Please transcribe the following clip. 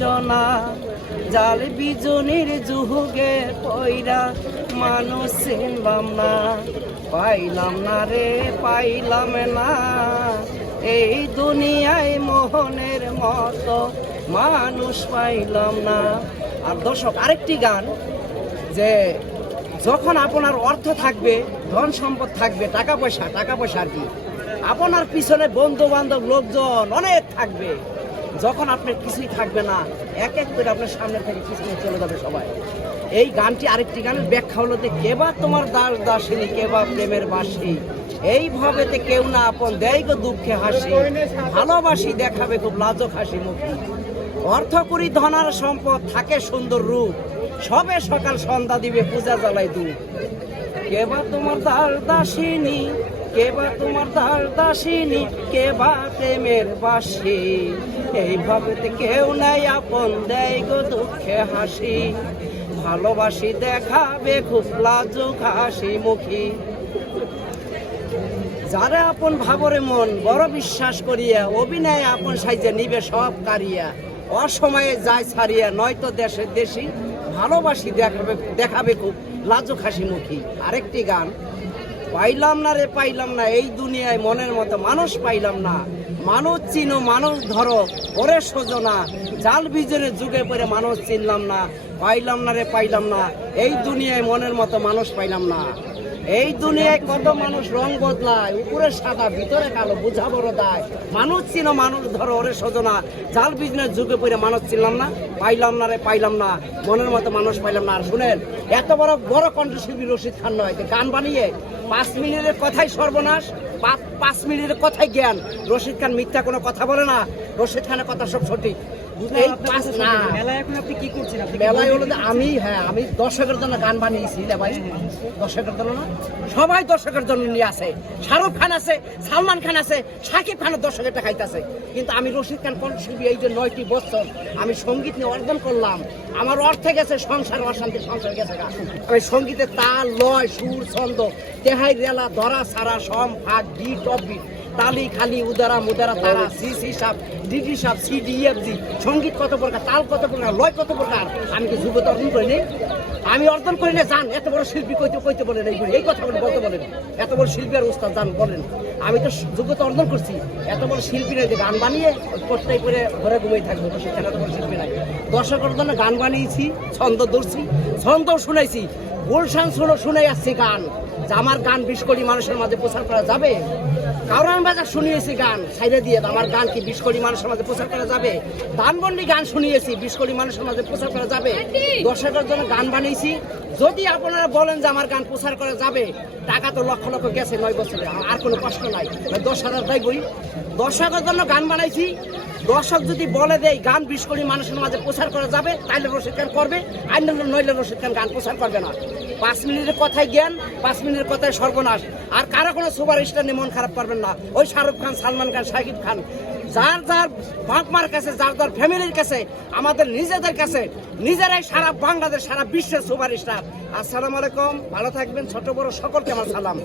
জনা জাল বিজনির যুগে পয়রা মানুষ চিনলাম না, পাইলাম না রে পাইলাম না এই দুনিয়ায় মোহনের মতো মানুষ পাইলাম না। আর দর্শক আরেকটি গান, যে যখন আপনার অর্থ থাকবে, ধন সম্পদ থাকবে, টাকা পয়সা আর কি, আপনার পিছনে বন্ধু বান্ধব লোকজন অনেক থাকবে, যখন আপনার কিছুই থাকবে না, এক এক করে আপনার সামনে থেকে পিছনে চলে যাবে সবাই। এই গানটি আরেকটি গানের ব্যাখ্যা হলো যে কেবা তোমার দাস দাসিনী কেবা প্রেমের বাসী, এইভাবেতে কেউ না আপন দেয় গো দুঃখে হাসি, ভালোবাসি দেখাবে খুব লাজক হাসি মুখী, অর্থ করি ধনার সম্পদ থাকে সুন্দর রূপ, সবে সকাল সন্ধ্যা দিবে পূজা জ্বালাই দুধ, কেবা তোমার দাস দাসিনী কেবা তোমার দাস দাসিনী কেবা প্রেমের বাসী, এইভাবেতে কেউ নাই আপন দেয় গো দুঃখে হাসি, ভালোবাসি দেখাবে খুব লাজুক হাসি মুখী, যারা আপন ভাবরে মন বড় বিশ্বাস করিয়া, অভিনয় আপন সাইজে নিবে সব কারিয়া, অসময়ে যায় ছাড়িয়া নয়তো দেশের দেশি, ভালোবাসি দেখাবে খুব লাজুক হাসি মুখী। আরেকটি গান, পাইলাম না রে পাইলাম না এই দুনিয়ায় মনের মতো মানুষ পাইলাম না, মানুষ চিনো মানুষ ধরো ওরে সজনা, জাল বিজনের যুগে পরে মানুষ চিনলাম না, পাইলাম না রে পাইলাম না এই দুনিয়ায় মনের মতো মানুষ পাইলাম না, এই দুনিয়ায় কত মানুষ রং বদলায়, উপরে সাদা ভিতরে কালো বুঝা বড় দায়, মানুষ চিনো মানুষ ধরো ওরে সজনা, জাল বিজনের যুগে পরে মানুষ চিনলাম না, পাইলাম না রে পাইলাম না মনের মতো মানুষ পাইলাম না। আর শুনেন, এত বড় বড় কণ্ঠশিল্পী রশিদ খান নয়, গান বানিয়ে 5 মিনিটের কথাই সর্বনাশ, 5 মিনিটের কথাই জ্ঞান। রশিদ খান মিথ্যা কোনো কথা বলে না, রশিদ খানের কথা সব সঠিক। আমি দর্শকের জন্য গান বানিয়েছি রে ভাই, দর্শকের জন্য না, সবাই দর্শকের জন্য নিয়ে আসে, শাহরুখ খান আছে, সালমান খান আছে, শাকিব খানের দর্শকের টাকাইতেছে, কিন্তু আমি রশিদ খান কণ্ঠশিল্পী, এই যে 9টি বছর আমি সঙ্গীত নিয়ে অর্জন করলাম, আমার অর্থে গেছে সংসার অশান্তি, সংসার গেছে গা, আমি সঙ্গীতের তাল লয় সুর ছন্দ তেহাই রেলা ধরা সারা সম ফাঁক বিট অফ বিট তালি খালি উদারা মুদারা তারা সি সাপ ডিডি সাপ সিডিএফজি, সঙ্গীত কত প্রকার, তাল কত প্রকার, লয় কত প্রকার, আমি কি যোগ্যতা অর্জন করিনি? আমি অর্জন করি না, জান এত বড় শিল্পী কইতে বলেন, এই কথা বলতে বলেন, এত বড় শিল্পীর উস্তাদ জান বলেন, আমি তো যোগ্যতা অর্জন করছি, এত বড় শিল্পী নাই যে গান বানিয়ে প্রত্যেক করে ঘরে ঘুমিয়ে থাকবো, সেখানে এত বড় শিল্পী নাই। দর্শকের জন্য গান বানিয়েছি, ছন্দ ধরছি, ছন্দ শুনাইছি, গুলশান শুনে আসছি গান, যে আমার গান 20 কোটি মানুষের মাঝে প্রচার করা যাবে, কারণ বাজার শুনিয়েছি গান সাইডে দিয়ে, আমার গান কি 20 কোটি মানুষের মাঝে প্রচার করা যাবে? ধানমন্ডি গান শুনিয়েছি, 20 কোটি মানুষের মাঝে প্রচার করা যাবে? দর্শকের জন্য গান বানিয়েছি, যদি আপনারা বলেন যে আমার গান প্রচার করা যাবে, টাকা তো লক্ষ লক্ষ গেছে 9 বছরে, আর কোনো কষ্ট নাই, 10,000 দেয় বই। দর্শকের জন্য গান বানাইছি, দর্শক যদি বলে দেয় গান 20 কোটি মানুষের মাঝে প্রচার করা যাবে, তাইলে রশিদ খান করবে, আর নইলে রশিদ খান গান প্রচার করবে না। 5 মিনিটের কথায় জ্ঞান, 5 মিনিটের কথায় সর্বনাশ। আর কারো কোনো সুপারস্টার নিয়ে মন খারাপ করবেন না, ওই শাহরুখ খান, সালমান খান, শাকিব খান, যার যার বাপমার কাছে, যার যার ফ্যামিলির কাছে, আমাদের নিজেদের কাছে, নিজেরাই সারা বাংলাদেশ, সারা বিশ্বের সুপারস্টার। আসসালামু আলাইকুম, ভালো থাকবেন, ছোট বড় সকলকে আমার সালাম।